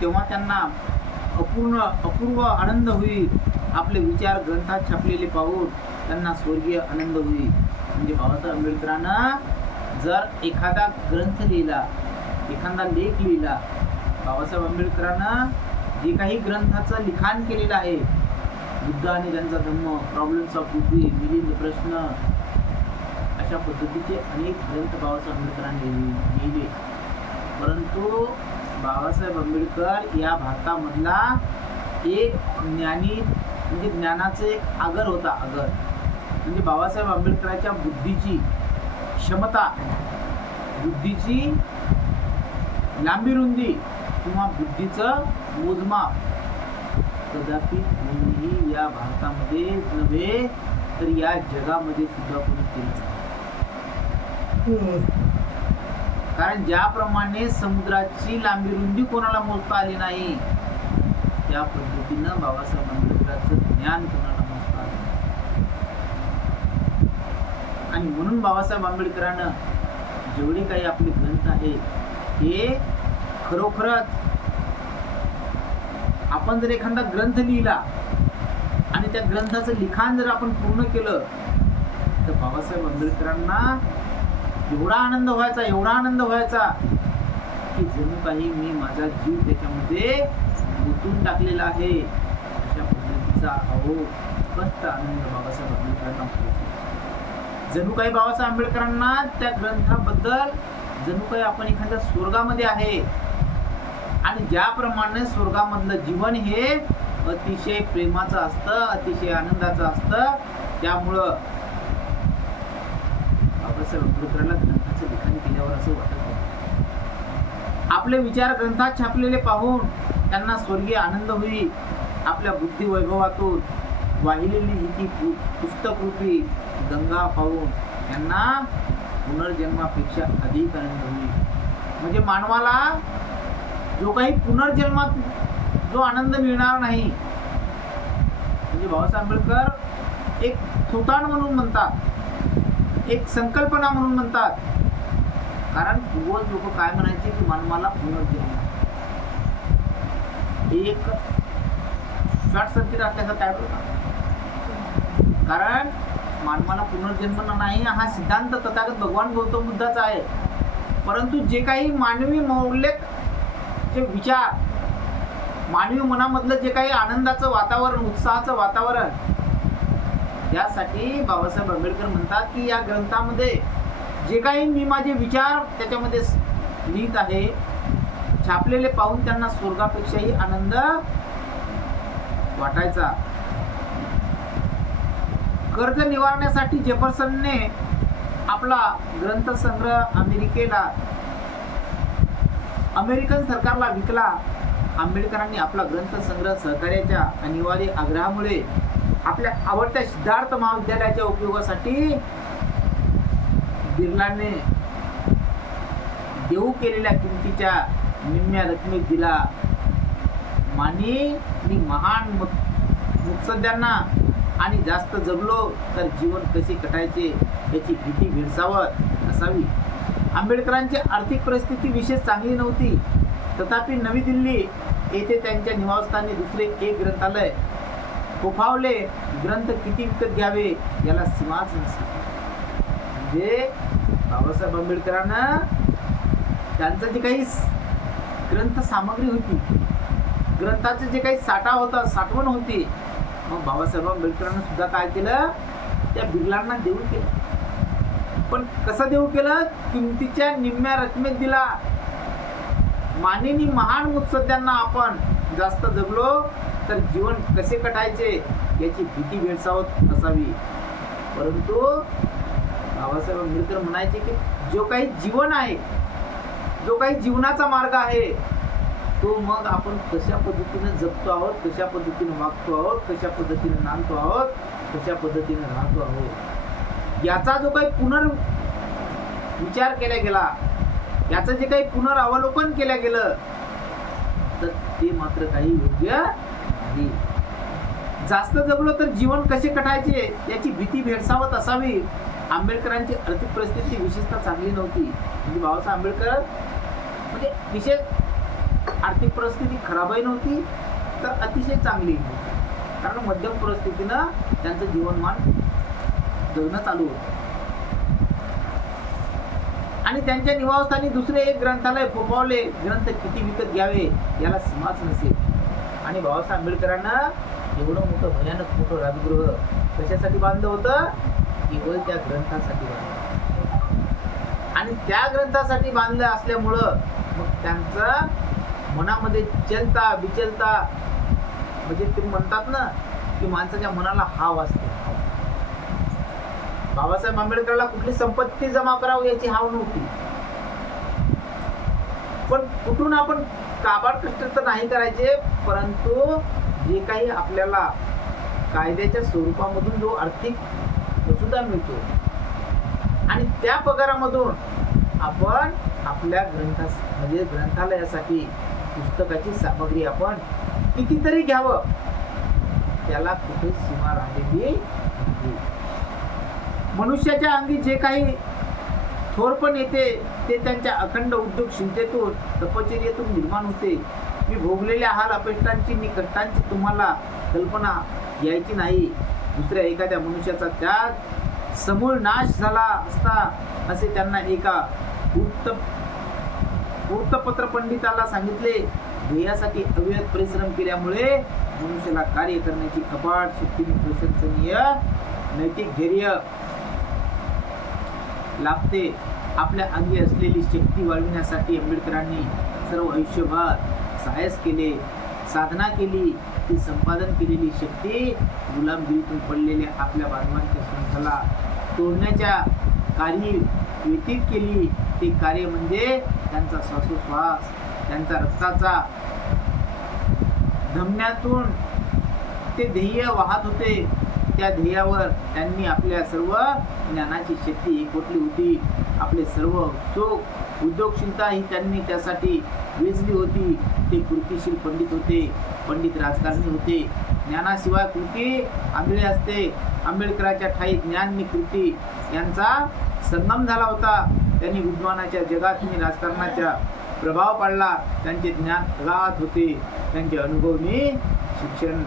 तेव्हा त्यांना अपूर्व आनंद होईल. आपले विचार ग्रंथात छापलेले पाहून त्यांना स्वर्गीय आनंद होईल. म्हणजे बाबासाहेब आंबेडकरांना जर एखादा ग्रंथ लिहिला, एखादा लेख लिहिला, बाबासाहेब आंबेडकरांना जे काही ग्रंथाचं लिखाण केलेलं आहे, बुद्ध आणि त्यांचा धम्म, प्रॉब्लेम्स ऑफ बुद्धी, मिलिंद प्रश्न, अशा पद्धतीचे अनेक ग्रंथ बाबासाहेब आंबेडकरांनी लिहिले. परंतु बाबासाहेब आंबेडकर या भारतामधला एक ज्ञानी, म्हणजे ज्ञानाचं एक आगर होता. आगर म्हणजे बाबासाहेब आंबेडकरांच्या बुद्धीची क्षमता, बुद्धीची लांबी रुंदी किंवा बुद्धीचं मोजमाप कदापि कोणीही या भारतामध्ये नव्हे तर या जगामध्ये सुद्धा कोणी केलं. कारण ज्याप्रमाणे समुद्राची लांबी रुंदी कोणाला मोजता आली नाही, त्या पद्धतीनं बाबासाहेब आंबेडकरांचं ज्ञान कोणाला मोजता आलं. आणि म्हणून बाबासाहेब आंबेडकरांना जेवढे काही आपले ग्रंथ आहेत हे खरोखरच, आपण जर एखादा ग्रंथ लिहिला आणि त्या ग्रंथाचं लिखाण जर आपण पूर्ण केलं तर बाबासाहेब आंबेडकरांना एवढा आनंद व्हायचा की जणू काही मी माझा जीव त्याच्यामध्ये गुंतवून टाकलेला आहे, अशा पद्धतीचा स्पष्ट आनंद बाबासाहेब आंबेडकरांना व्हायचा. जणू काही बाबासाहेब आंबेडकरांना त्या ग्रंथाबद्दल जणू काही आपण एखाद्या स्वर्गामध्ये आहे. आणि ज्याप्रमाणे स्वर्गामधलं जीवन हे अतिशय प्रेमाचं असतं, अतिशय आनंदाचं असतं, त्यामुळं बाबासाहेब आंबेडकरांना ग्रंथाचं लिखाण केल्यावर असं वाटत होतं. आपले विचार ग्रंथात छापलेले पाहून त्यांना स्वर्गीय आनंद होईल. आपल्या बुद्धी वैभवातून वाहिलेली ही ती पुस्तकरूपी गंगा पाहून त्यांना पुनर्जन्मापेक्षा अधिक आनंद होईल. म्हणजे मानवाला जो काही पुनर्जन्मात जो आनंद मिळणार नाही, म्हणजे बाबासाहेब आंबेडकर एक थोतांड म्हणून म्हणतात, एक संकल्पना म्हणून म्हणतात. कारण पूर्वज लोक काय म्हणायचे की मानवाला पुनर्जन्म, एक शॉर्ट सर्किट असल्याचं काय बोलतात. कारण मानवाला पुनर्जन्म नाही हा सिद्धांत तथागत भगवान गौतम बुद्धाचा आहे. परंतु जे काही मानवी मौल्यक जे विचार, मानवी मनामधलं जे काही आनंदाचं वातावरण, उत्साहाचं वातावरण, त्यासाठी बाबासाहेब आंबेडकर म्हणतात की या ग्रंथामध्ये जे काही मी माझे विचार त्याच्यामध्ये लिहित आहे, छापलेले पाहून त्यांना स्वर्गापेक्षाही आनंद वाटायचा. कर्ज निवारण्यासाठी जेफरसनने आपला ग्रंथसंग्रह अमेरिकन सरकारला विकला. आंबेडकरांनी आपला ग्रंथसंग्रह सहकार्याच्या अनिवार्य आग्रहामुळे आपल्या आवडत्या सिद्धार्थ महाविद्यालयाच्या उपयोगासाठी बिर्लाने देऊ केलेल्या किमतीच्या निम्म्या रकमेत दिला. मी महान मुत्सद्यांना आणि जास्त जगलो तर जीवन कसे कटायचे याची भीती भेडसावत असावी. आंबेडकरांची आर्थिक परिस्थिती विशेष चांगली नव्हती. तथापि नवी दिल्ली येथे त्यांच्या निवासस्थानी दुसरे एक ग्रंथालय फोफावले. ग्रंथ किती विकत घ्यावे याला सीमाच नसे. म्हणजे बाबासाहेब आंबेडकरांना त्यांचं जे काही ग्रंथ सामग्री होती, ग्रंथाचे जे काही साठा होता, साठवण होती, मग बाबासाहेब आंबेडकरांना सुद्धा काय केलं, त्या बिर्लांना देऊ केलं. पण कसं देऊ केलं? किमतीच्या निम्म्या रकमेत दिला. महान मुत्सद्यांना आपण जास्त जगलो तर जीवन कसे कटायचे याची भीती भेडसावत असावी. परंतु बाबासाहेब आंबेडकर म्हणायचे की जो काही जीवन आहे, जो काही जीवनाचा मार्ग आहे, तो मग आपण कशा पद्धतीने जगतो आहोत, कशा पद्धतीने वागतो आहोत, कशा पद्धतीने नांदतो आहोत, कशा पद्धतीने राहतो आहोत, याचा जो काही विचार केला गेला, याचं जे काही पुनरावलोकन केलं गेलं तर ते मात्र काही योग्य नाही. जास्त जगलो तर जीवन कसे कटायचे याची भीती भेडसावत असावी. आंबेडकरांची आर्थिक परिस्थिती विशेषतः चांगली नव्हती. म्हणजे बाबासाहेब आंबेडकर म्हणजे विशेष आर्थिक आर्थिक परिस्थिती खराबही नव्हती तर अतिशय चांगली नव्हती, कारण मध्यम परिस्थितीनं त्यांचं जीवनमान जगणं चालू होतं. आणि त्यांच्या निवासस्थानी दुसरे एक ग्रंथालय फोफावले. ग्रंथ किती विकत घ्यावे याला सीमाच नसेल. आणि बाबासाहेब आंबेडकरांना एवढं मोठं भयानक मोठं राजगृह कशासाठी बांधलं होतं? केवळ त्या ग्रंथासाठी बांधलं. आणि त्या ग्रंथासाठी बांधलं असल्यामुळं मग त्यांचं मनामध्ये चलता विचलता, म्हणजे ते म्हणतात ना की माणसाच्या मनाला हाव असते. बाबासाहेब आंबेडकरला कुठली संपत्ती जमा करावी याची हाव नव्हती, पण कुठून आपण काबाड कष्ट तर नाही करायचे, परंतु जे काही आपल्याला कायद्याच्या स्वरूपामधून जो आर्थिक मसुदा मिळतो आणि त्या पगारामधून आपण आपल्या म्हणजे ग्रंथालयासाठी पुस्तकाची सामग्री आपण कितीतरी घ्यावं, त्याला कुठे सीमा राहिलेली नाही. मनुष्याच्या अंगी जे काही थोरपण येते ते त्यांच्या अखंड उद्योगशीलतेतून तपश्चर्येतून निर्माण होते. मी भोगलेल्या हाल अपेष्टांची नि कष्टांची तुम्हाला कल्पना यायची नाही. दुसऱ्या एखाद्या मनुष्याचा त्याग समूळ नाश झाला असता असे त्यांना एका वृत्तपत्र पंडिताला सांगितले. ध्येयासाठी अविरत परिश्रम केल्यामुळे मनुष्याला कार्य करण्याची अपाट शक्ती प्रशंसनीय नैतिक धैर्य लाभते. आपल्या अंगी असलेली शक्ती वाढविण्यासाठी आंबेडकरांनी सर्व आयुष्यभर साहस केले, साधना केली. ती संपादन केलेली शक्ती गुलामगिरीतून पडलेल्या आपल्या बांधवांच्या शृंखला तोडण्याच्या कार्य व्यतीत केली. ते कार्य म्हणजे त्यांचा श्वासोश्वास, त्यांचा रक्ताचा धमन्यातून ते ध्येय वाहत होते. त्या ध्येयावर त्यांनी आपल्या सर्व ज्ञानाची शक्ती एकवटली होती. आपले सर्व उद्योगशीलता ही त्यांनी त्यासाठी वेचली होती. ते कृतीशील पंडित होते, पंडित राजकारणी होते. ज्ञानाशिवाय कृती आंधळे असते. आंबेडकरांच्या ठाई ज्ञान आणि कृती यांचा संगम झाला होता. त्यांनी विद्वानाच्या जगात आणि राजकारणाचा प्रभाव पाडला. त्यांचे ज्ञान अगाध होते, त्यांचे अनुभवनी शिक्षण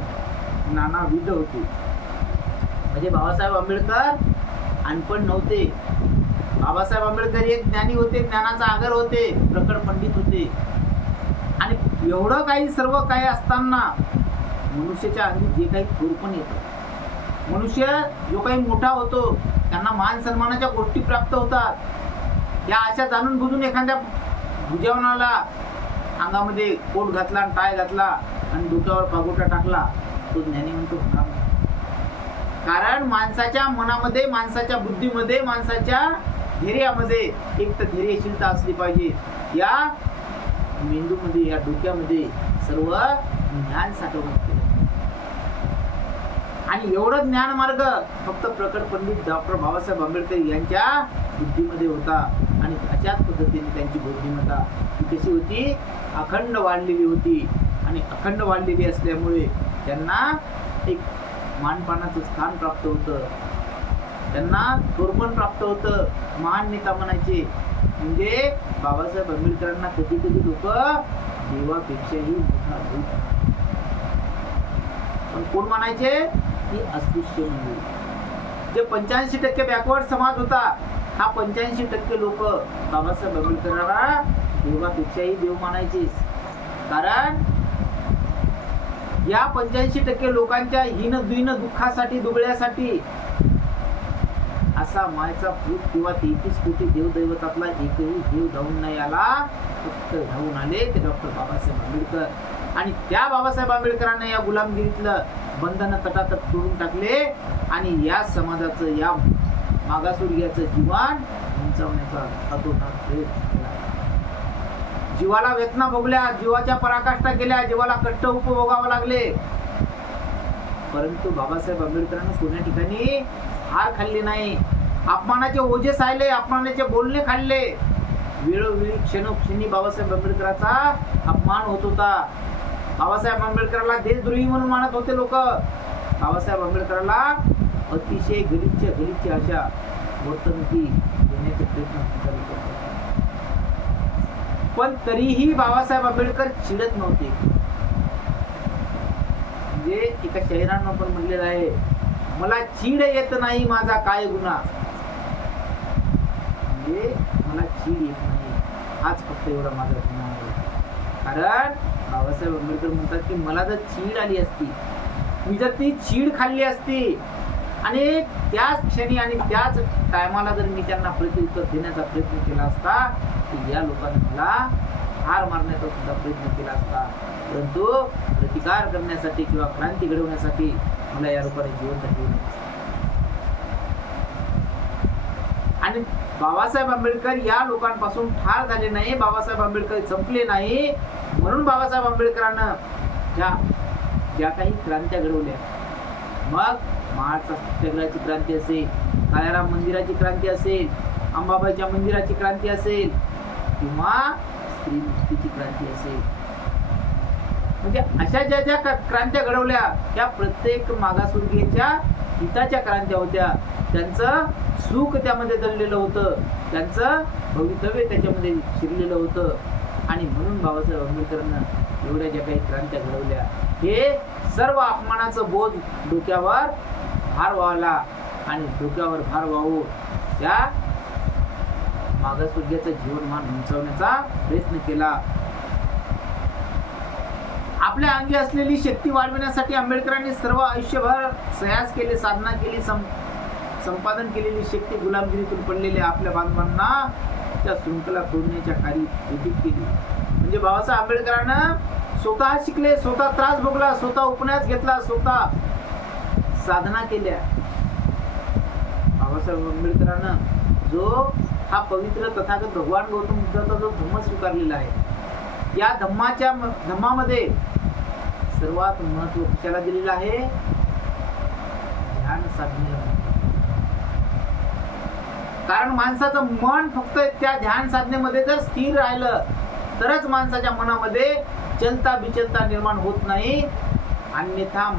नानाविध होते. म्हणजे बाबासाहेब आंबेडकर अनपण नव्हते. बाबासाहेब आंबेडकर एक ज्ञानी होते, ज्ञानाचा आगर होते, प्रकट पंडित होते. आणि एवढं काही सर्व काही असताना मनुष्याच्या अंगी जे काही थोरपण येतं, मनुष्य जो काही मोठा होतो त्यांना मान सन्मानाच्या गोष्टी प्राप्त होतात. या अशा जाणून बुजून एखाद्या भुजवणाला अंगामध्ये कोट घातला, टाय घातला आणि डोक्यावर पागोटा टाकला, तो ज्ञानी म्हणतो होणार नाही. कारण माणसाच्या मनामध्ये, माणसाच्या बुद्धीमध्ये, माणसाच्या धैर्यामध्ये एक तर धैर्यशीलता असली पाहिजे. या मेंदूमध्ये, या डोक्यामध्ये सर्व ज्ञान साठवून केलं. आणि एवढं ज्ञान मार्ग फक्त प्रकट पंडित डॉक्टर बाबासाहेब आंबेडकर यांच्या बुद्धीमध्ये होता. आणि अशाच पद्धतीने त्यांची बुद्धिमत्ता ही कशी होती? अखंड वाढलेली होती. आणि अखंड वाढलेली असल्यामुळे त्यांना एक मानपानाचं स्थान प्राप्त होतं, त्यांना थोरपण प्राप्त होतं. महान नेता म्हणायचे. म्हणजे बाबासाहेब आंबेडकरांना कधी कधी लोक देवापेक्षाही मोठा होत, पण कोण म्हणायचे की अस्पृश्य म्हणजे जे 85% बॅकवर्ड समाज होता, हा 85% लोक बाबासाहेब आंबेडकरांना देवापेक्षाही देव मानायचे. कारण या 85% लोकांच्या हीन दुःखासाठी, दुबळ्यासाठी असा मायचा भूत किंवा 33 कोटी देवदैवतातला एकही देव धावून नाही आला. फक्त धावून आले ते डॉक्टर बाबासाहेब आंबेडकर. आणि त्या बाबासाहेब आंबेडकरांना या गुलामगिरीतलं बंधन तटातट तोडून टाकले आणि या समाजाचं, या मागासवर्गीयाचं जीवन उंचावण्याचा अतोनात प्रयत्न केला. जीवाला वेदना भोगल्या, जीवाच्या पराकाष्ठा केल्या, जीवाला कष्ट उपभोगावे लागले. परंतु बाबासाहेब आंबेडकरांनी कोण्या ठिकाणी हार खाल्ली नाही. अपमानाचे ओझे सायले, अपमानाचे बोलणे खाल्ले. वेळोवेळी क्षणोक्षणी बाबासाहेब आंबेडकरांचा अपमान होत होता. बाबासाहेब आंबेडकरांना देशद्रोही म्हणून मानत होते लोक. बाबासाहेब आंबेडकरांना अतिशय गलिच्छ अशा वर्तणुकी देण्याचे प्रयत्न करत होते. पण तरीही बाबासाहेब आंबेडकर चिडत नव्हते. म्हणजे एका शाहिरानं पण म्हणलेलं आहे, मला चीड येत नाही माझा काय गुन्हा. म्हणजे मला चीड येत नाही, हाच फक्त एवढा माझा गुन्हा आहे. कारण बाबासाहेब आंबेडकर म्हणतात की मला जर चीड आली असती, मी जर ती चीड खाल्ली असती आणि त्याच क्षणी आणि त्याच टायमाला जर मी त्यांना प्रत्युत्तर देण्याचा प्रयत्न केला असता, की या लोकांनी मला हार मारण्याचा सुद्धा प्रयत्न केला असता, परंतु प्रतिकार करण्यासाठी किंवा क्रांती घडवण्यासाठी मला या लोकांनी जिवंत ठेवलं. आणि बाबासाहेब आंबेडकर या लोकांपासून ठार झाले नाही, बाबासाहेब आंबेडकर संपले नाही. म्हणून बाबासाहेब आंबेडकरांना ज्या काही क्रांत्या घडवल्या, मग महाराष्ट्र सत्याग्रहाची क्रांती असेल, काळाराम मंदिराची क्रांती असेल, अंबाबाईच्या मंदिराची क्रांती असेल, किंवा स्त्री मुक्तीची क्रांती असेल, म्हणजे अशा ज्या ज्या क्रांत्या घडवल्या त्या प्रत्येक मागासवर्गीयाच्या हिताच्या क्रांत्या होत्या. त्यांचं सुख त्यामध्ये दडलेलं होतं, त्यांचं भवितव्य त्याच्यामध्ये शिरलेलं होतं. आणि म्हणून बाबासाहेब आंबेडकरांना एवढ्या ज्या काही क्रांत्या घडवल्या, हे सर्व अपमानाचं बोध डोक्यावर भार व्हावला आणि डोक्यावर भार वाहून त्या मागासवर्गीयाचं जीवनमान उंचावण्याचा प्रयत्न केला. आपल्या अंगी असलेली शक्ती वाढविण्यासाठी आंबेडकरांनी सर्व आयुष्यभर प्रयास केले, साधना केली. संपादन केलेली शक्ती गुलामगिरीतून पडलेल्या आपल्या बांधवांना त्या शृंखला तोडण्याच्या कार्य व्यतीत केली. म्हणजे बाबासाहेब आंबेडकरांना स्वतः शिकले, स्वतः त्रास भोगला, स्वतः उपन्यास घेतला, स्वतः साधना केल्या. बाबासाहेब आंबेडकरांना जो हा पवित्र तथागत भगवान गौतम बुद्धाचा जो धम्म स्वीकारलेला आहे, या धम्मामध्ये सर्वात महत्व कशाला दिलेलं आहे? ध्यान साधनेला. कारण माणसाचं मन फक्त त्या ध्यान साधनेमध्ये जर स्थिर राहिलं तरच माणसाच्या मनामध्ये चलता बिचलता निर्माण होत नाही. अन्यथा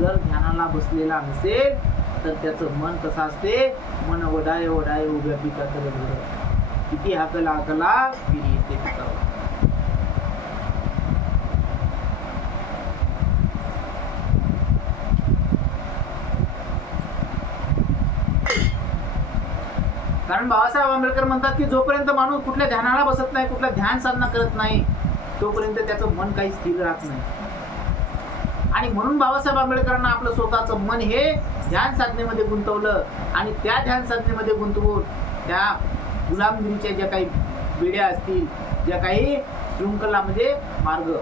जर ध्यानाला बसलेला नसेल तर त्याचं मन कसं असते? मन वडाय वडाय उभ्या पिका किती हाकला हाकला फिरी येते पिकावर. कारण बाबासाहेब आंबेडकर म्हणतात की जोपर्यंत माणूस कुठल्या ध्यानाला बसत नाही, कुठल्या ध्यान साधना करत नाही, तोपर्यंत त्याचं मन काही स्थिर राहत नाही. आणि म्हणून बाबासाहेब आंबेडकरांना आपलं स्वतःचं मन हे ध्यान साधनेमध्ये गुंतवलं आणि त्या ध्यान साधनेमध्ये गुंतवून त्या गुलामगिरीच्या ज्या काही बेड्या असतील, ज्या काही शृंखला म्हणजे मार्ग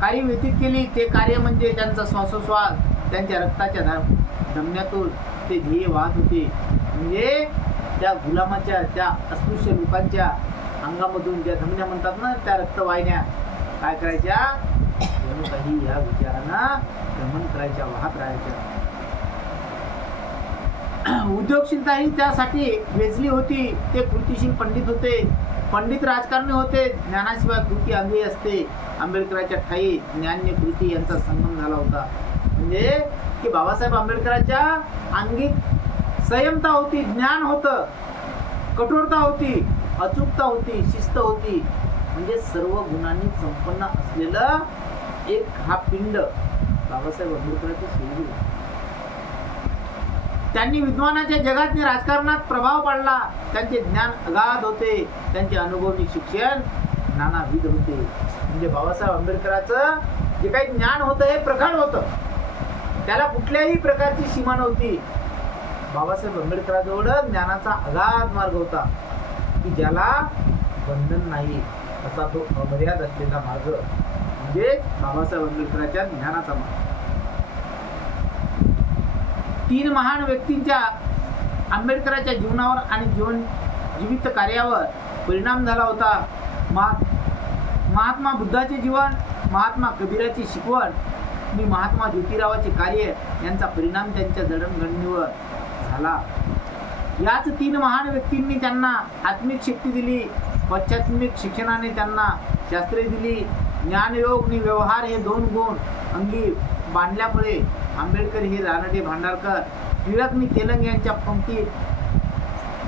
कार्य व्यतीत केली, ते कार्य म्हणजे त्यांचा श्वासोश्वास त्यांच्या रक्ताच्या धमन्यातून ते ध्येय वाहत होते. म्हणजे त्या गुलामाच्या, त्या अस्पृश्य लोकांच्या अंगामधून ज्या धमन्या म्हणतात ना, त्या रक्तवाहिन्या काय करायच्या? जणू काही या विचारांना दमन करायच्या, वाहत राहायच्या. उद्योगशीलता ही त्यासाठी वेचली होती. ते कृतीशील पंडित होते, पंडित राजकारणी होते. ज्ञानाशिवाय कृती अंगी असते. आंबेडकरांच्या ठाई ज्ञान कृती यांचा संगम झाला होता. म्हणजे की बाबासाहेब आंबेडकरांच्या अंगी संयमता होती, ज्ञान होतं, कठोरता होती, अचूकता होती, शिस्त होती. म्हणजे सर्व गुणांनी संपन्न असलेलं एक हा पिंड बाबासाहेब आंबेडकरांची शैली. त्यांनी विद्वानाच्या जगात राजकारणात प्रभाव पाडला. त्यांचे ज्ञान अगाध होते, त्यांचे अनुभवी शिक्षण नानाविध होते. म्हणजे बाबासाहेब आंबेडकरांचं जे काही ज्ञान होतं हे प्रखर होतं, त्याला कुठल्याही प्रकारची सीमा नव्हती. बाबासाहेब आंबेडकरांजवळ ज्ञानाचा अगाध मार्ग होता की ज्याला बंधन नाही असा तो अमर्याद असलेला मार्ग म्हणजे बाबासाहेब आंबेडकरांच्या ज्ञानाचा मार्ग. 3 महान व्यक्तींच्या आंबेडकरांच्या जीवनावर आणि जीवित कार्यावर परिणाम झाला होता. महात्मा बुद्धाचे जीवन, महात्मा कबीराची शिकवण आणि महात्मा ज्योतिरावाचे कार्य यांचा परिणाम त्यांच्या जडणघडणीवर झाला. याच 3 महान व्यक्तींनी त्यांना आत्मिक शक्ती दिली. पाश्चात्मिक शिक्षणाने त्यांना शास्त्रे दिली. ज्ञानयोग आणि व्यवहार हे 2 गुण अंगी बांधल्यामुळे आंबेडकर हे रानडे भांडारकर, टिळक आणि तेलंग यांच्या पंक्तीत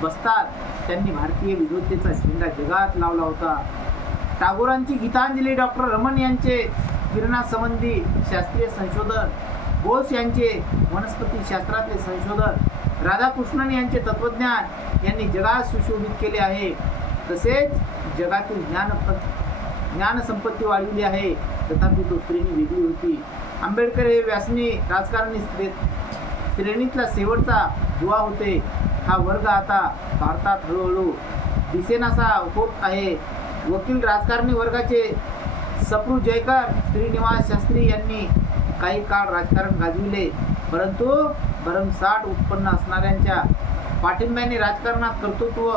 बसतात त्यांनी भारतीय विविधतेचा झेंडा जगात लावला होता. टागोरांची गीतांजली, डॉक्टर रमन यांचे किरणासंबंधी शास्त्रीय संशोधन, बोस यांचे वनस्पती शास्त्रातले संशोधन, राधाकृष्णन यांचे तत्वज्ञान यांनी जगात सुशोभित केले आहे. तसेच जगातील ज्ञानसंपत्ती वाढविली आहे. तथापि तो श्रेणी वेगळी होती. आंबेडकर हे व्यासनी राजकारणी श्रेणीतला शेवटचा दुवा होते. हा वर्ग आता भारतात हळूहळू दिसेनासा होत आहे. वकील राजकारणी वर्गाचे सप्रू जयकर, श्रीनिवास शास्त्री यांनी काही काळ राजकारण गाजविले, परंतु भरमसाठ उत्पन्न असणाऱ्यांच्या पाठिंब्याने राजकारणात कर्तृत्व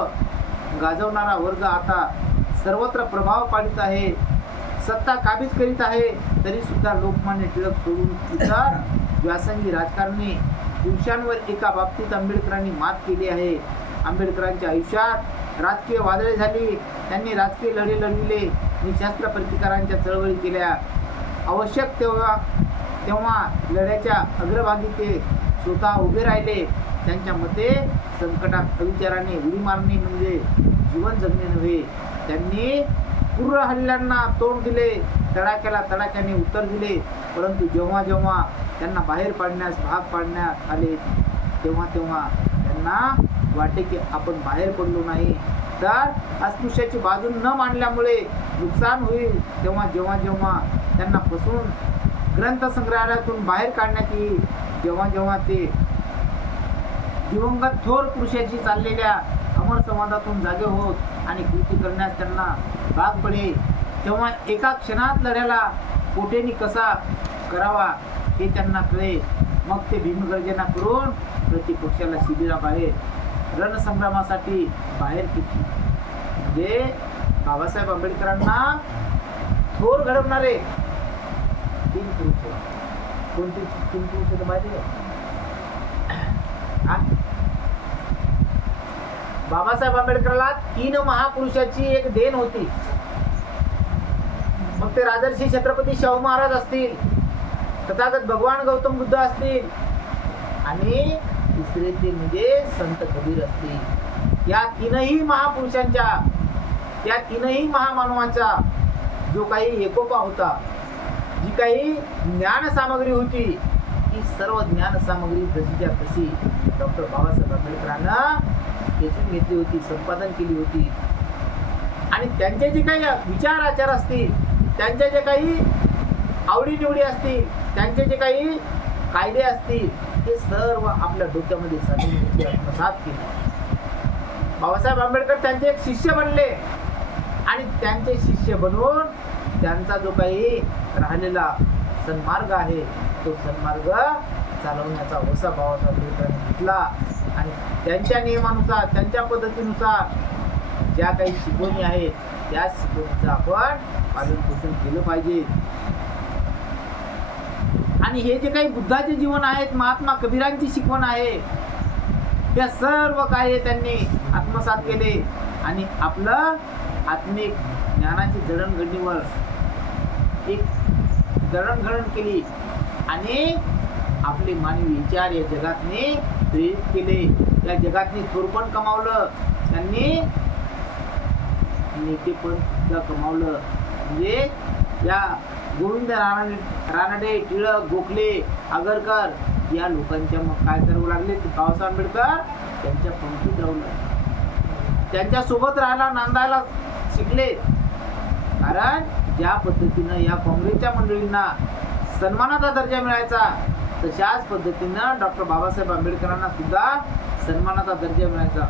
गाजवणारा वर्ग आता सर्वत्र प्रभाव पाडित आहे, सत्ता काबीज करीत आहे. तरी सुद्धा लोकमान्य टिळक सोडून इतर व्यासंगी राजकारणी पुरुषांवर एका बाबतीत आंबेडकरांनी मात केली आहे. आंबेडकरांच्या आयुष्यात राजकीय वादळे झाली. त्यांनी राजकीय लढे लढविले, निःशस्त्र प्रतिकारांच्या चळवळी केल्या. आवश्यक तेव्हा लढ्याच्या अग्रभागी ते स्वतः उभे राहिले. त्यांच्या मते संकटात अविचाराने उडी मारणे म्हणजे जीवन जगणे नव्हे. त्यांनी क्रूर हल्ल्यांना तोंड दिले, तडाख्याला तडाख्याने उत्तर दिले. परंतु जेव्हा जेव्हा त्यांना बाहेर पाडण्यास भाग पाडण्यात आले तेव्हा त्यांना वाटे की आपण बाहेर पडलो नाही तर अस्पृश्याची बाजू न मांडल्यामुळे नुकसान होईल. जेव्हा त्यांना फसवून ग्रंथसंग्रहालयातून बाहेर काढण्यात येईल, जेव्हा ते दिवंगत थोर पुरुषाची चाललेल्या अमर संवादातून जागे होत आणि कृती करण्यास त्यांना भाग पडे, तेव्हा एका क्षणात लढ्याला कोठेनी कसा करावा हे त्यांना कळे. मग ते भीमगर्जना करून प्रतिपक्षाला शिबिराबाहेर रणसंग्रामासाठी बाहेर किती. म्हणजे बाबासाहेब आंबेडकरांना थोर घडवणारे 3 पुरुष. कोणते 3 पुरुष तर माहिती आहे? बाबासाहेब आंबेडकरला 3 महापुरुषाची एक देण होती. मग ते राजर्षी छत्रपती शाहू महाराज असतील, तथागत भगवान गौतम बुद्ध असतील आणि तिसरे ते म्हणजे संत कबीर असतील. या 3ही महापुरुषांच्या, या 3ही महामानवांचा जो काही एकोपा होता, जी काही ज्ञान सामग्री होती, ही सर्व ज्ञान सामग्री जशीच्या तशी डॉक्टर बाबासाहेब आंबेडकरांना खेचून घेतली होती, संपादन केली होती. आणि त्यांचे जे काही विचार आचार असतील, त्यांचे जे काही आवडीनिवडी असतील, त्यांचे जे काही कायदे असतील, हे सर्व आपल्या डोक्यामध्ये साठवून घेतले, आत्मसात केले. बाबासाहेब आंबेडकर त्यांचे एक शिष्य बनले आणि त्यांचे शिष्य बनवून त्यांचा जो काही राहिलेला सन्मार्ग आहे तो सन्मार्ग चालवण्याचा वसा बाबासाहेब आंबेडकरांनी घेतला. आणि त्यांच्या नियमानुसार, त्यांच्या पद्धतीनुसार ज्या काही शिकवणी आहेत त्या शिकवणीचं आपण पालन पोषण केलं पाहिजे. आणि हे जे काही बुद्धाचे जीवन आहेत, महात्मा कबीरांची शिकवण आहे, त्या सर्व कार्य त्यांनी आत्मसात केले आणि आपलं आत्मिक ज्ञानाची जडणघडणीवर एक जडणघडण केली आणि आपले मानवी विचार या जगातने प्रेरित केले. या जगातने थोरपण कमावलं, त्यांनी नेतेपण सुद्धा कमावलं. म्हणजे या गोविंद रानडे, टिळक, गोखले, आगरकर या लोकांच्या मग काय करावं लागले, बाबासाहेब आंबेडकर त्यांच्या पंक्तीत राहून त्यांच्या सोबत राहायला, नांदायला शिकले. कारण ज्या पद्धतीनं या काँग्रेसच्या मंडळींना सन्मानाचा दर्जा मिळायचा, तशाच पद्धतीनं डॉक्टर बाबासाहेब आंबेडकरांना सुद्धा सन्मानाचा दर्जा मिळायचा.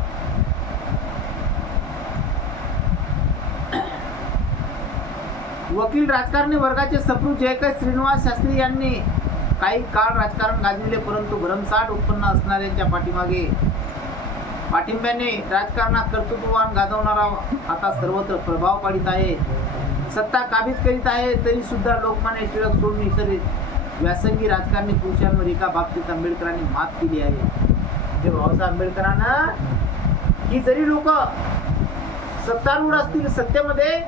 वकील राजकारणी वर्गाचे सप्रू जयकर, श्रीनिवास शास्त्री यांनी काही काळ राजकारण गाजविले, परंतु भरमसाठ उत्पन्न असणाऱ्यांच्या पाठिंब्याने राजकारणात कर्तृत्ववान गाजवणारा आता सर्वत्र प्रभाव पाडित आहे, सत्ता काबीज करीत आहे. तरी सुद्धा लोकमान्य टिळक सोडून इतर व्यासंगी राजकारणी पुरुषांवर एका बाबतीत आंबेडकरांनी मात केली आहे. म्हणजे बाबासाहेब आंबेडकरांना ही जरी लोक सत्तारूढ असतील, सत्तेमध्ये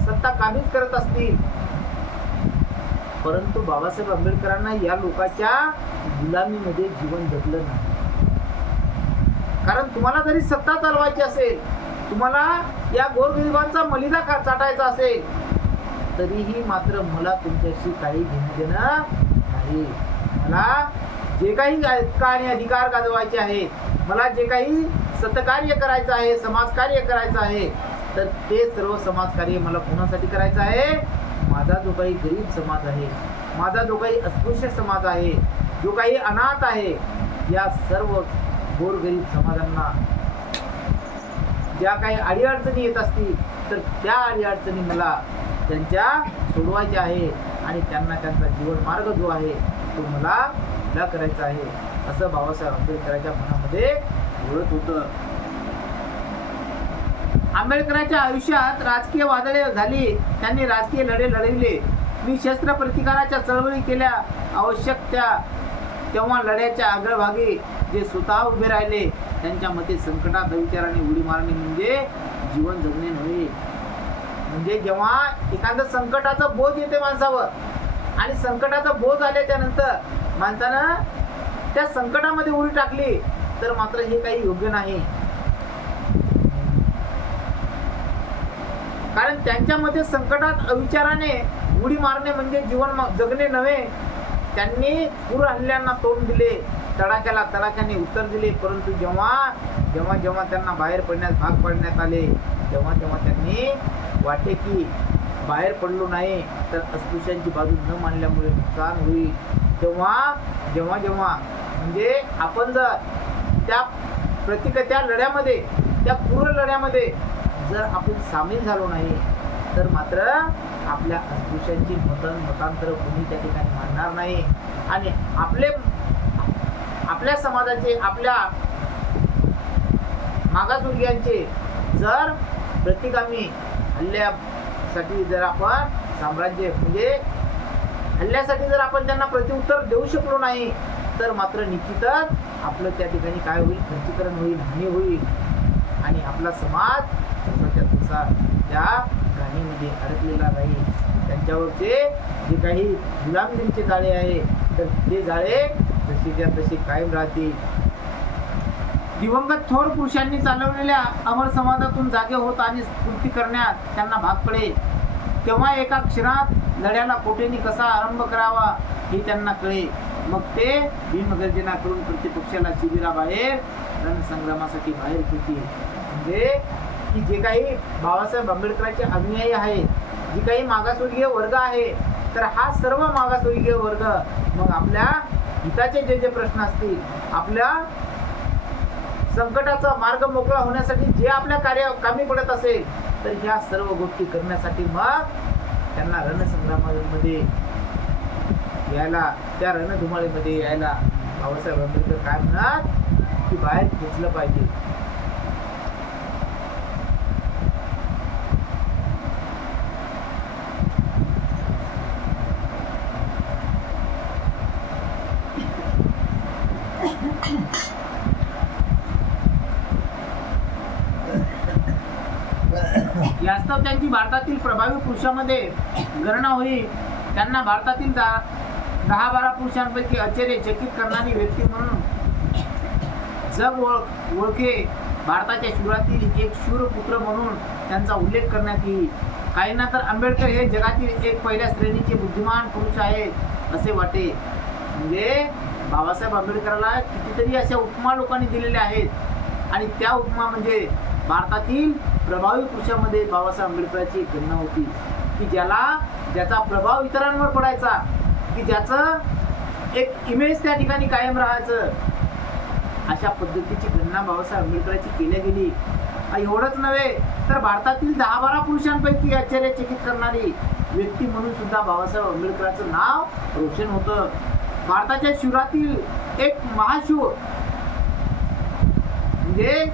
सत्ता काबीज करत असतील, परंतु बाबासाहेब आंबेडकरांना या लोकांच्या गुलामीमध्ये जीवन जगलं नाही. कारण तुम्हाला जरी सत्ता चालवायची असेल, तुम्हाला या गोरगरिबांचा मलिदा चाटायचा असेल, तरीही मात्र मला तुमच्याशी काही घेणं देणं नाही. मला जे काही हक्क आणि अधिकार गाजवायचे आहेत, मला जे काही सत्कार्य करायचं आहे, समाजकार्य करायचं आहे, तर ते सर्व समाजकार्य मला कोणासाठी करायचं आहे? माझा जो काही गरीब समाज आहे, माझा जो काही अस्पृश्य समाज आहे, जो काही अनाथ आहे, या सर्व गोरगरीब समाजांना ज्या काही अडीअडचणी येत असतील, तर त्या अडीअडचणी मला त्यांच्या सोडवायच्या आहे आणि त्यांना त्यांचा जीवन मार्ग जो आहे तो मला खुला करायचा आहे, असं बाबासाहेब आंबेडकरांच्या मनामध्ये घोळत होतं. आंबेडकरांच्या आयुष्यात राजकीय वादळे झाली, त्यांनी राजकीय लढे लढविले, निशस्त्र प्रतिकाराच्या चळवळी केल्या, आवश्यक तेव्हा लढ्याच्या अग्रभागी जे स्वतः उभे राहिले, त्यांच्या मते संकटात विचाराने उडी मारणे म्हणजे जीवन जगणे नव्हे. म्हणजे जेव्हा एखादं संकटाचा बोध येते माणसावर आणि संकटाचा बोध आल्याच्या नंतर माणसानं त्या संकटामध्ये उडी टाकली, तर मात्र हे काही योग्य नाही. कारण त्यांच्यामध्ये संकटात अविचाराने उडी मारणे म्हणजे जीवन जगणे नव्हे. त्यांनी पूर हल्ल्यांना तोंड दिले, तडाख्याला तडाख्याने उत्तर दिले, परंतु जेव्हा त्यांना बाहेर पडण्यास भाग पाडण्यात आले, तेव्हा त्यांनी वाटे की बाहेर पडलो नाही तर अस्पृश्यांची बाजू न मानल्यामुळे नुकसान होईल. जेव्हा म्हणजे आपण जर त्या लढ्यामध्ये, त्या पूर्ण लढ्यामध्ये जर आपण सामील झालो नाही, तर मात्र आपल्या अस्पृश्यांची मतांतर कोणी त्या ठिकाणी मानणार नाही आणि आपल्या समाजाचे, आपल्या मागासवर्गीयांचे जर प्रतिगामी हल्ल्यासाठी जर आपण हल्ल्यासाठी जर आपण त्यांना प्रत्युत्तर देऊ शकलो नाही, तर मात्र निश्चितच आपलं त्या ठिकाणी काय होईल? खर्चीकरण होईल, हानी होईल आणि आपला समाज तसा त्या घाणीमध्ये अडकलेला राहील. त्यांच्यावरचे जे काही गुलामगिरीचे जाळे आहे, तर ते जाळे जसेच्या तसे कायम राहतील. दिवंगत थोर पुरुषांनी चालवलेल्या अमर समाजातून जागे होत आणि स्फूर्ती करण्यात त्यांना भाग पडे. तेव्हा एका क्षणात लढ्याला कोठेनी कसा आरंभ करावा हे त्यांना कळे. मग ते भीमगर्जना करून प्रतिपक्षाला शिबिराबाहेर रणसंग्रामासाठी बाहेर होती. म्हणजे की जे काही बाबासाहेब आंबेडकरांचे अनुयायी आहेत, जी काही मागासवर्गीय वर्ग आहे, तर हा सर्व मागासवर्गीय वर्ग मग आपल्या हिताचे जे प्रश्न असतील, आपल्या संकटाचा मार्ग मोकळा होण्यासाठी जे आपल्या कामी पडत असेल, तर ह्या सर्व गोष्टी करण्यासाठी मग त्यांना रणसंग्रामामध्ये यायला, त्या रणधुमाळीमध्ये यायला बाबासाहेब आंबेडकर काय म्हणतात की बाहेर खेचलं पाहिजे. यास्तव त्यांची भारतातील प्रभावी पुरुषांमध्ये गणना होईल. त्यांना भारतातील 10-12 पुरुषांपैकी आश्चर्यचकित करणारी व्यक्ती म्हणून जग ओळखे. भारताच्या शूरातील एक शूरपुत्र म्हणून त्यांचा उल्लेख करण्यात येईल. काहींना तर आंबेडकर हे जगातील एक पहिल्या श्रेणीचे बुद्धिमान पुरुष आहेत असे वाटे. म्हणजे बाबासाहेब आंबेडकरांना कितीतरी अशा उपमा लोकांनी दिलेल्या आहेत आणि त्या उपमा म्हणजे भारतातील प्रभावी पुरुषामध्ये बाबासाहेब आंबेडकरांची गणना होती की ज्याचा प्रभाव इतरांवर पडायचा, की ज्याचं एक इमेज त्या ठिकाणी कायम राहायचं, अशा पद्धतीची गणना बाबासाहेब आंबेडकरांची केली गेली. एवढंच नव्हे तर भारतातील 10-12 पुरुषांपैकी आश्चर्यचकित करणारी व्यक्ती म्हणून सुद्धा बाबासाहेब आंबेडकरांचं नाव रोशन होतं. भारताच्या शूरातील एक महाशूर म्हणजे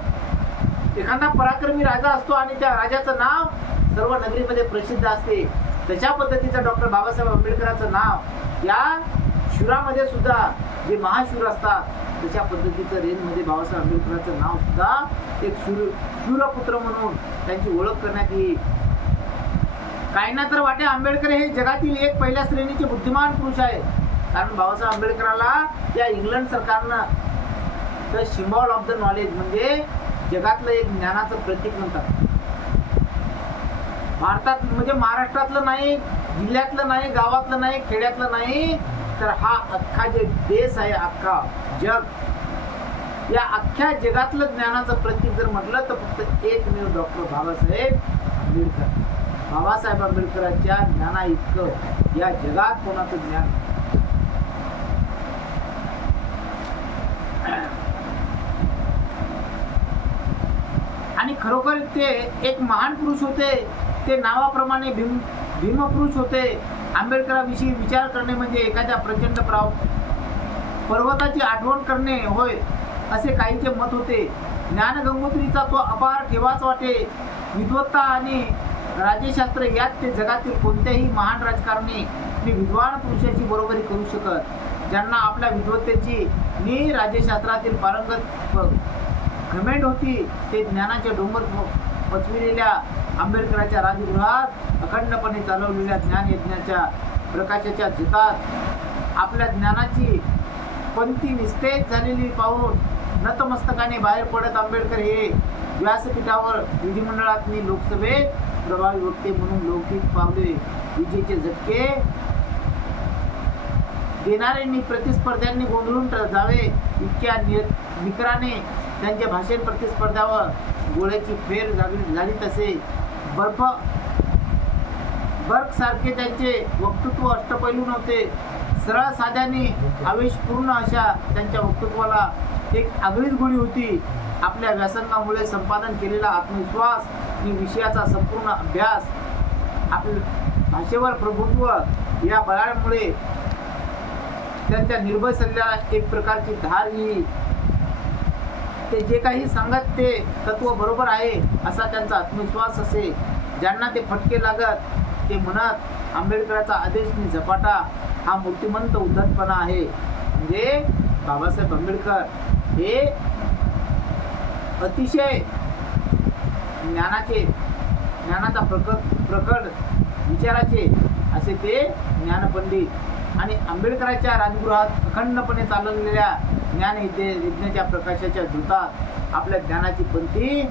एखादा पराक्रमी राजा असतो आणि त्या राजाचं नाव सर्व नगरीमध्ये प्रसिद्ध असते. तशा पद्धतीचं डॉक्टर बाबासाहेब आंबेडकरांचं नाव या शूरामध्ये सुद्धा जे महाशूर असतात, तशा पद्धतीचं रेंजमध्ये बाबासाहेब आंबेडकरांचं नाव सुद्धा एक शूरपुत्र म्हणून त्यांची ओळख करण्यात येईल. काहींना तर वाटे आंबेडकर हे जगातील एक पहिल्या श्रेणीचे बुद्धिमान पुरुष आहेत. कारण बाबासाहेब आंबेडकरांना या इंग्लंड सरकारनं तर सिम्बॉल ऑफ द नॉलेज म्हणजे जगातलं एक ज्ञानाचं प्रतीक म्हणतात. भारतात म्हणजे महाराष्ट्रातलं नाही, जिल्ह्यातलं नाही, गावातलं नाही, खेड्यातलं नाही, तर हा अख्खा जे देश आहे, अख्खा जग, या अख्ख्या जगातलं ज्ञानाचं प्रतीक जर म्हटलं तर फक्त एकमेव डॉक्टर बाबासाहेब आंबेडकर. बाबासाहेब आंबेडकरांच्या ज्ञाना इतकं या जगात कोणाचं ज्ञान. आणि खरोखर ते एक महान पुरुष होते. ते नावाप्रमाणे भीमपुरुष होते. आंबेडकरांविषयी विचार करणे म्हणजे एखाद्या प्रचंड पर्वताची आठवण करणे होय, असे काहीचे मत होते. ज्ञानगंगोत्रीचा तो अपार ठेवाच वाटे. विद्वत्ता आणि राज्यशास्त्र यात ते जगातील कोणत्याही महान राजकारणी आणि विद्वान पुरुषाची बरोबरी करू शकत. ज्यांना आपल्या विद्वत्तेची नि राज्यशास्त्रातील पारंगत घमेंड होती, ते ज्ञानाचे डोंगर पचविलेल्या आंबेडकरांच्या राजगृहात अखंडपणे चालवलेल्या ज्ञान यज्ञाच्या प्रकाशाच्या झितात आपल्या ज्ञानाची पंथी निस्तेज झालेली पाहून नतमस्तकाने बाहेर पडत आंबेडकर हे व्यासपीठावर विधिमंडळात लोकसभेत प्रभावी वक्ते म्हणून लौकिक पावले विजेचे झटके देणाऱ्यांनी प्रतिस्पर्ध्यांनी गोंधळून जावे इतक्या निकराने त्यांच्या भाषण प्रतिस्पर्ध्यावर गोळ्याची फेर झाली. तसे बर्ग सारखे त्यांचे वक्तृत्व अष्टपैलू नव्हते. सरळ साध्याने आवेशपूर्ण अशा त्यांच्या वक्तृत्वाला एक आगळीच गोळी होती. आपल्या व्यासंगामुळे संपादन केलेला आत्मविश्वास आणि विषयाचा संपूर्ण अभ्यास, आपल्या भाषेवर प्रभुत्व या बळामुळे त्यांच्या निर्भय सल्ल्याला एक प्रकारची धार येईल. ते जे काही सांगत ते तत्व बरोबर आहे असा त्यांचा आत्मविश्वास असे. ज्यांना ते फटके लागत ते म्हणत आंबेडकरांचा आदेश आणि झपाटा हा मूर्तिमंत उद्धटपणा आहे. म्हणजे बाबासाहेब आंबेडकर हे अतिशय ज्ञानाचा प्रकट विचाराचे असे ते ज्ञानपंडित. आणि आंबेडकरांच्या राजगृहात अखंडपणे चालवलेल्या ज्ञान यज्ञाच्या प्रकाशाच्या झुतात आपल्या ज्ञानाची पंथी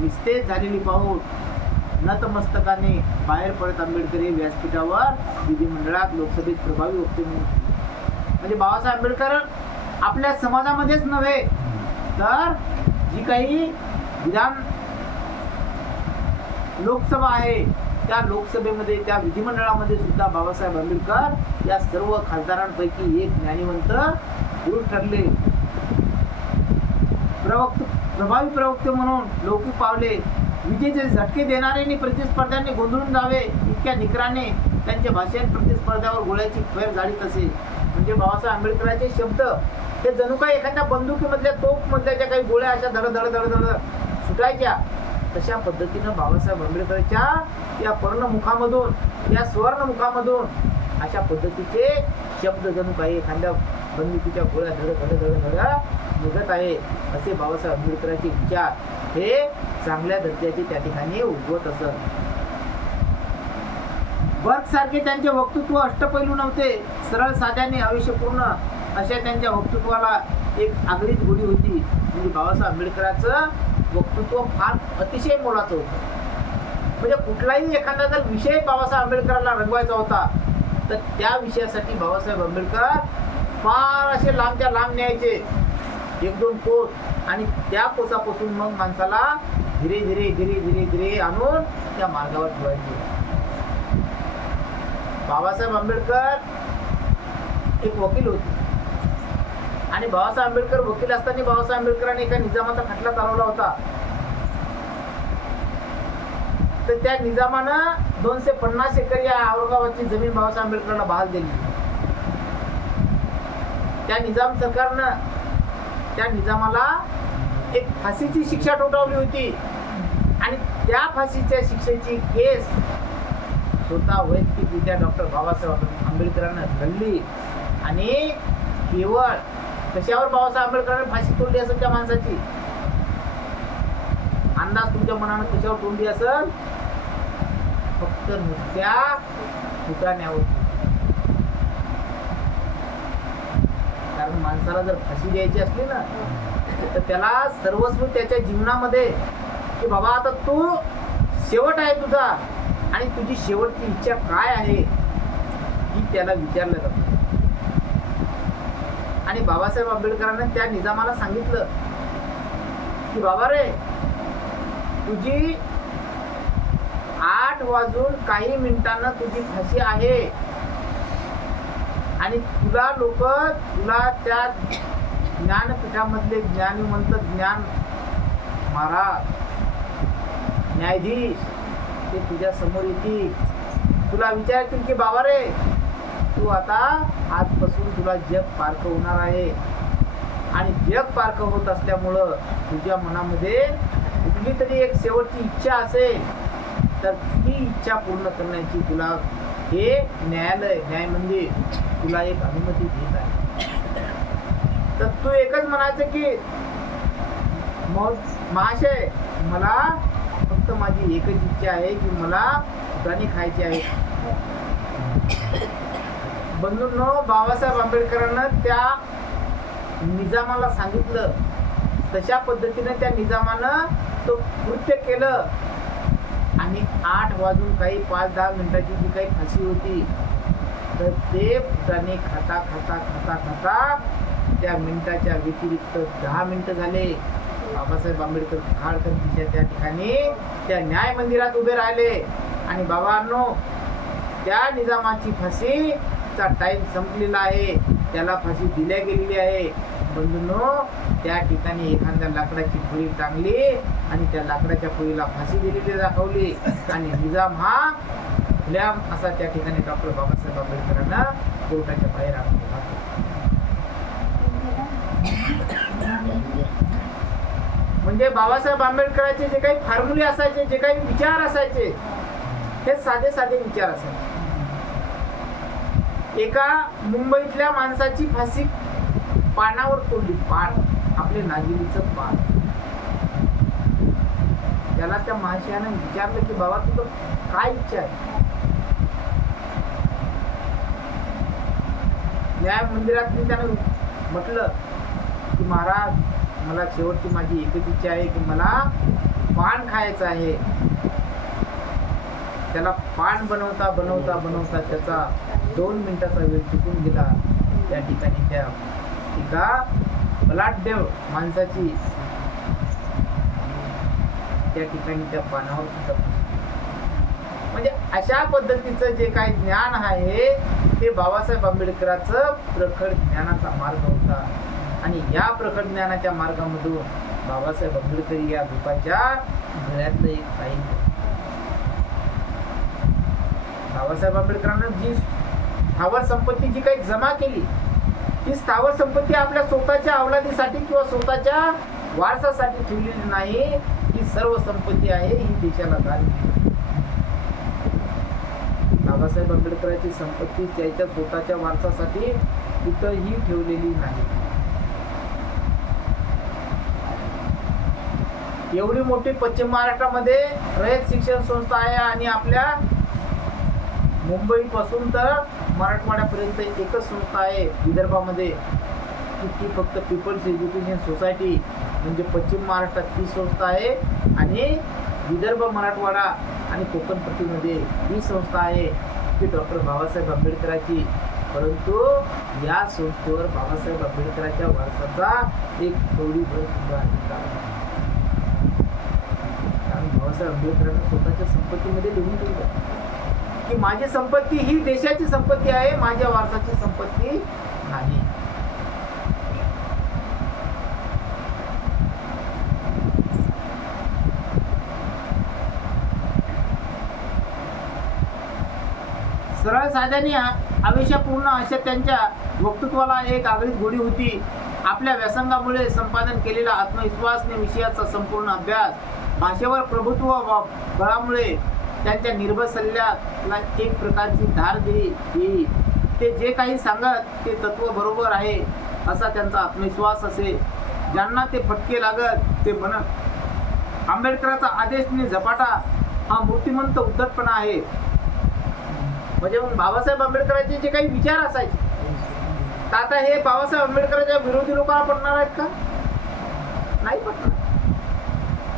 निस्तेज झालेली पाहून नतमस्तकाने बाहेर पडत आंबेडकर हे व्यासपीठावर विधिमंडळात लोकसभेत प्रभावी वक्ते म्हणून. म्हणजे बाबासाहेब आंबेडकर आपल्या समाजामध्येच नव्हे तर जी काही विधान लोकसभा आहे त्या लोकसभेमध्ये, त्या विधिमंडळामध्ये सुद्धा बाबासाहेब आंबेडकर या सर्व खासदारांपैकी एक ज्ञानिवंत पुरुष ठरले. प्रभावी प्रवक्ते म्हणून लौकिक पावले विजेचे झटके देणाऱ्यांनी प्रतिस्पर्ध्यांनी गोंधळून जावे इतक्या निकराने त्यांचे भाषण प्रतिस्पर्ध्यावर गोळ्याची फेर झालीत असे. म्हणजे बाबासाहेब आंबेडकरांचे शब्द हे जणू काही एखाद्या बंदुकीमधल्या तोफमधल्या ज्या काही गोळ्या अशा धड धड धड धड सुटायच्या, तशा पद्धतीनं बाबासाहेब आंबेडकरांच्या या पर्णमुखामधून, या स्वर्णमुखामधून अशा पद्धतीचे शब्द जणू काही एखाद्या बंदुकीच्या गोळ्या धड धड धड धड निघत आहे. असे बाबासाहेब आंबेडकरांचे विचार हे चांगल्या दर्जाचे त्या ठिकाणी उगवत असत. बर्ग सारखे त्यांचे वक्तृत्व अष्टपैलू नव्हते. सरळ साध्याने आयुष्यपूर्ण अशा त्यांच्या वक्तृत्वाला एक आगळीच गोडी होती. म्हणजे बाबासाहेब आंबेडकरांचं वक्तृत्व फार अतिशय मोलाचं होतं. म्हणजे कुठलाही एखादा जर विषय बाबासाहेब आंबेडकरांना रंगवायचा होता तर त्या विषयासाठी बाबासाहेब आंबेडकर फार असे लांबच्या लांब न्यायचे, एक दोन कोस, आणि त्या कोसापासून मग माणसाला धीरे धीरे धीरे धीरे धीरे आणून त्या मार्गावर ठेवायचे. बाबासाहेब आंबेडकर एक वकील होते आणि बाबासाहेब आंबेडकर वकील असताना बाबासाहेब आंबेडकरांनी एका निजामाचा खटला चालवला होता. तर त्या निजामानं 250 एकर या औरंगाबादची जमीन बाबासाहेब आंबेडकरांना बहाल दिली. त्या निजाम सरकारनं त्या निजामाला एक फाशीची शिक्षा ठोठावली होती आणि त्या फाशीच्या शिक्षेची केस स्वतः वैयक्तिकरित्या डॉक्टर बाबासाहेब आंबेडकरांना लढली. आणि केवळ कशावर बाबासाहेब आंबेडकरांनी फाशी तोडली असेल त्या माणसाची अंदाज तुमच्या मनानं कशावर तोडली असेल? फक्त नुसत्या ठिकाण्यावर. कारण माणसाला जर फाशी द्यायची असली ना तर त्याला सर्वस्व त्याच्या जीवनामध्ये की बाबा आता तू शेवट आहे तुझा आणि तुझी शेवटची इच्छा काय आहे ही त्याला विचारलं जातं. आणि बाबासाहेब आंबेडकरांनी त्या निजामाला सांगितलं की बाबा रे, तुझी 8 वाजून काही मिनिटांना तुझी फाशी आहे आणि तुला लोक तुला त्या ज्ञानपीठामधले ज्ञानिवंत ज्ञान महाराज न्यायाधीश ते तुझ्या समोर येतील, तुला विचारतील की बाबा रे, तू आता आजपासून तुला जग पारखं होणार आहे आणि जग पारखं होत असल्यामुळं तुझ्या मनामध्ये कुठली तरी एक शेवटची इच्छा असेल तर ती इच्छा पूर्ण करण्याची तुला हे न्यायालय न्याय म्हणजे तुला एक अनुमती देत आहे. तर तू एकच म्हणायचं की महाशय, मला फक्त माझी एकच इच्छा आहे की मला फुटाणे खायचे आहे. बंधूंनो, बाबासाहेब आंबेडकरांना त्या निजामाला सांगितलं, तशा पद्धतीने त्या निजामानं तो कृत्य केलं आणि 8 वाजून काही 5-10 मिनिटाची जी काही फाशी होती तर ते फुटाणे खाता खाता खाता खाता त्या मिनिटाच्या व्यतिरिक्त 10 मिनिटं झाले. बाबासाहेब आंबेडकर खाडकर त्या ठिकाणी त्या न्याय मंदिरात उभे राहिले आणि बाबांनो, त्या निजामाची फाशीचा टाइम संपलेला आहे, त्याला फाशी दिल्या गेलेली आहे. बंधूंनो, त्या ठिकाणी एखाद्या लाकडाची फळी टांगली आणि त्या लाकडाच्या फळीला फाशी दिलेली दाखवली आणि निजाम हा गुलाम असा त्या ठिकाणी डॉक्टर बाबासाहेब आंबेडकरांना कोर्टाच्या बाहेर आणला. म्हणजे बाबासाहेब आंबेडकरांचे जे काही फॉर्म्युले असायचे, जे काही विचार असायचे, हे साधे साधे विचार असायचे. एका मुंबईतल्या माणसाची फाशी पानावर तोडली, पान, आपले नागिनीचं पान. त्याला त्या महाशयानं विचारलं की बाबा तुझं काय इच्छा आहे? न्याय मंदिरात त्यानं म्हटलं की महाराज, मला शेवटची माझी एकच इच्छा आहे की मला पान खायचं आहे. त्याला पान बनवता बनवता बनवता त्याचा 2 मिनिटाचा वेळ चुकून गेला. त्या ठिकाणी त्या एका बलाढ्य माणसाची त्या ठिकाणी त्या पानावर सुद्धा. म्हणजे अशा पद्धतीचं जे काही ज्ञान आहे ते बाबासाहेब आंबेडकरांचं प्रखर ज्ञानाचा मार्ग होता आणि या प्रखर ज्ञानाच्या मार्गामधून बाबासाहेब आंबेडकर या भिपाच्या गळ्यातलं एक काही. बाबासाहेब आंबेडकरांना जी स्थावर संपत्ती जी काही जमा केली, ही स्थावर संपत्ती आपल्या स्वतःच्या अवलादीसाठी किंवा स्वतःच्या वारसासाठी ठेवलेली नाही. ही सर्व संपत्ती आहे, ही देशाला दान केली. बाबासाहेब आंबेडकरांची संपत्ती त्याच्या स्वतःच्या वारसासाठी कुठंही ठेवलेली नाही. एवढी मोठी पश्चिम महाराष्ट्रामध्ये रयत शिक्षण संस्था आहे आणि आपल्या मुंबई पासून तर मराठवाड्यापर्यंत एकच संस्था आहे विदर्भामध्ये, ती फक्त पीपल्स एज्युकेशन सोसायटी म्हणजे पश्चिम महाराष्ट्रात ती संस्था आहे आणि विदर्भ, मराठवाडा आणि कोकणपट्टीमध्ये ही संस्था आहे की डॉक्टर बाबासाहेब आंबेडकरांची. परंतु या संस्थेवर बाबासाहेब आंबेडकरांच्या वारसाचा एक कवडीभर सुद्धा अधिकार आहे. कारण बाबासाहेब आंबेडकरांना स्वतःच्या संपत्तीमध्ये लिहून ठेवलं की माझी संपत्ती ही देशाची संपत्ती आहे, माझ्या वारसाची संपत्ती नाही. सरळ साध्याने आवेशपूर्ण अशा त्यांच्या वक्तृत्वाला एक आगळीच गोडी होती. आपल्या व्यासंगामुळे संपादन केलेला आत्मविश्वासने विषयाचा संपूर्ण अभ्यास, भाषेवर प्रभुत्व बळामुळे त्यांच्या निर्भय सल्ल्याला एक प्रकारची धार देई. ते जे काही सांगत ते तत्व बरोबर आहे असा त्यांचा आत्मविश्वास असे. ज्यांना ते फटके लागत ते म्हणत. आंबेडकरांचा आदेशने झपाटा हा मूर्तिमंत उद्धटपणा आहे. म्हणजे मग बाबासाहेब आंबेडकरांचे जे काही विचार असायचे तर आता हे बाबासाहेब आंबेडकरांच्या विरोधी लोकांना पडणार आहेत का? नाही पटणार.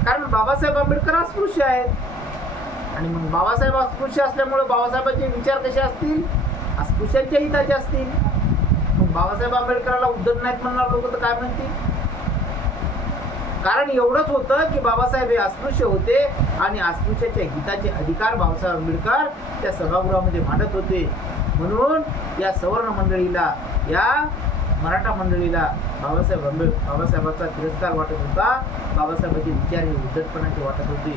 कारण बाबासाहेब आंबेडकर अस्पृश्य आहेत आणि मग बाबासाहेब अस्पृश्य असल्यामुळे बाबासाहेबांचे विचार कसे असतील, अस्पृश्यांच्या हिताचे असतील. मग बाबासाहेब आंबेडकराला उद्धट नाहीत म्हणणार लोक तर काय म्हणतील. कारण एवढंच होतं की बाबासाहेब हे अस्पृश्य होते आणि अस्पृश्याच्या हिताचे अधिकार बाबासाहेब आंबेडकर त्या सभागृहामध्ये मांडत होते. म्हणून या सवर्ण मंडळीला, या मराठा मंडळीला बाबासाहेबांचा तिरस्कार वाटत होता. बाबासाहेबांचे विचार हे उद्धटपणाचे वाटत होते.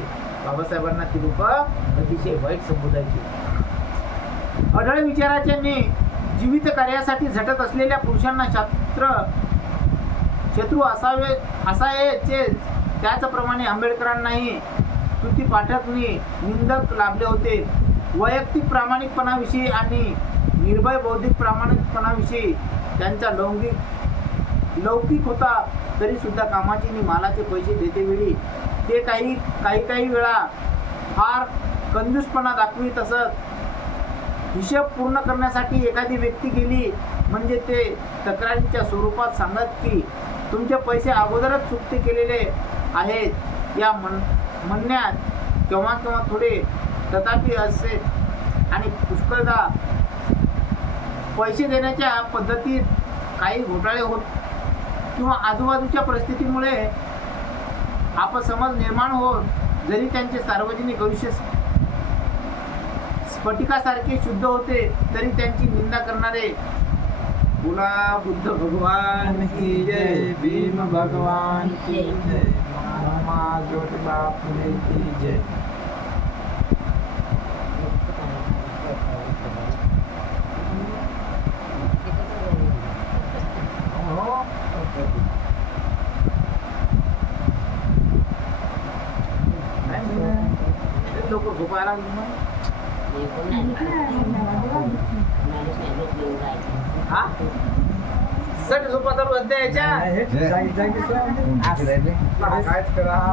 बाबासाहेबांना ती लोक अतिशय वाईट संबोधायचे. अढळ विचाराच्याने जीवित कार्यासाठी झटत असलेल्या पुरुषांना शत्रू असायचे. त्याचप्रमाणे आंबेडकरांनाही स्तुती पाठकनी निंदक लाभले होते. वैयक्तिक प्रामाणिकपणाविषयी आणि निर्भय बौद्धिक प्रामाणिकपणाविषयी त्यांचा लौकिक होता. तरी सुद्धा कामाची आणि मालाचे पैसे देतेवेळी ते काही वेळा फार कंजूसपणा दाखवीत असत. हिशोब पूर्ण करण्यासाठी एखादी व्यक्ती गेली म्हणजे ते तक्रारीच्या स्वरूपात सांगत की तुमचे पैसे अगोदरच चुकते केलेले आहेत. या म्हणण्यात केव्हा केव्हा थोडे तथापि असे आणि पुष्कळदा पैसे देण्याच्या पद्धतीत काही घोटाळे होत किंवा आजूबाजूच्या परिस्थितीमुळे अपसमज निर्माण होत. जरी त्यांचे सार्वजनिक आयुष्य स्फटिकासारखे शुद्ध होते तरी त्यांची निंदा करणारे बोला बुद्ध भगवान की जय, भीम भगवान की जय, महात्मा ज्योतिबा फुले की जय. लोक झोपायला सट झोपा तर अध्यायाच्या कायच करा.